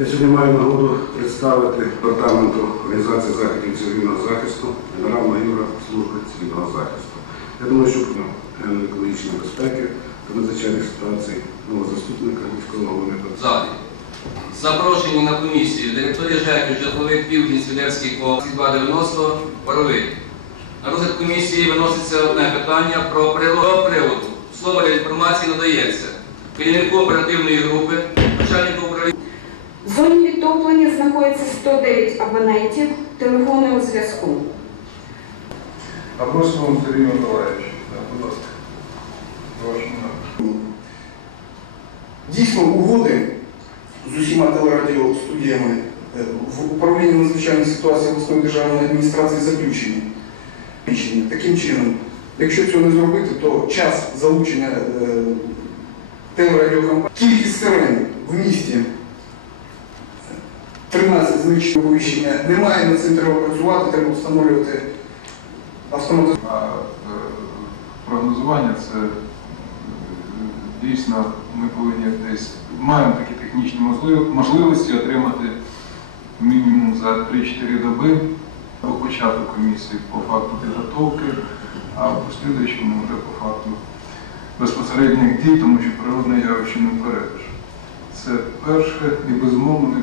Я сьогодні маю нагоду представити департаменту організації заходів цивільного захисту генерал-майора служби цивільного захисту. Я думаю, що екологічної безпеки та надзвичайних ситуацій нового заступника міського голови залі. Запрошені на комісію директори ЖЕКів житлових південь Свідерський по 290 Боровик. На розгляд комісії виноситься одне питання про приводу. Слово для інформації надається керівнику оперативної групи, начальнику. В зоні відтоплення знаходиться 109 абонентів телефонного зв'язку. Абросовому Сергію Миколаївичу. Так, Будь ласка. До. Дійсно, угоди з усіма телерадіостудіями е, в управлінні надзвичайних ситуацій обласної державної адміністрації заключені. Таким чином, якщо цього не зробити, то час залучення е, телерадіокомпаній, кількість сирен в місті 13 звичайного оповіщення немає, над цим треба працювати, треба встановлювати автоматизацію. А е, прогнозування це е, дійсно ми повинні десь маємо такі технічні можливості отримати мінімум за 3-4 доби до початку комісії по факту підготовки, а в послідуючому вже по факту безпосередніх дій, тому що природне явище не впередиш. Це перше і безумовно не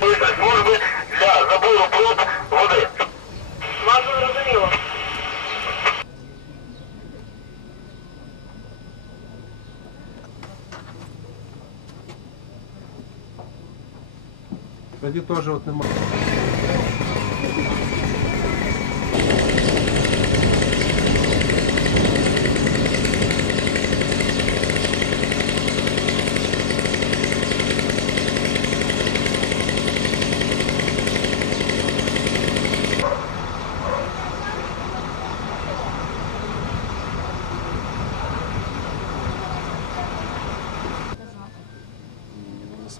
Muitas, muitas. забору проб води. Вас зрозуміло. Тоді теж от немає.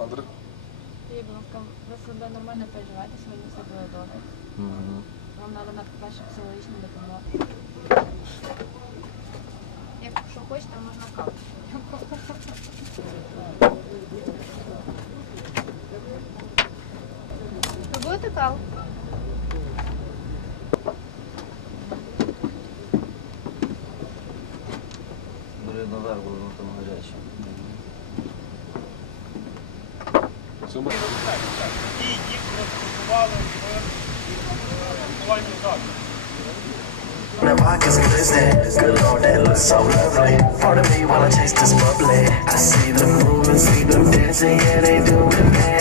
Олександр. Скажіть, будь ласка, ви себе нормально переживаєте, сьогодні все було добре. Вам треба надати першу психологічну допомогу. Якщо хочете, можна каву. Ви будете каву? Наверх, бо там гаряче. І їх розпакували в плані закладу. That vodka's glisten, good lord, that looks so lovely. Part of me while I taste this bubbly. I see them moving, see them dancing, yeah, they doing that.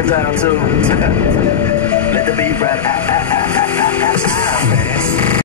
dial too. Let the beat rap, ah, ah, ah.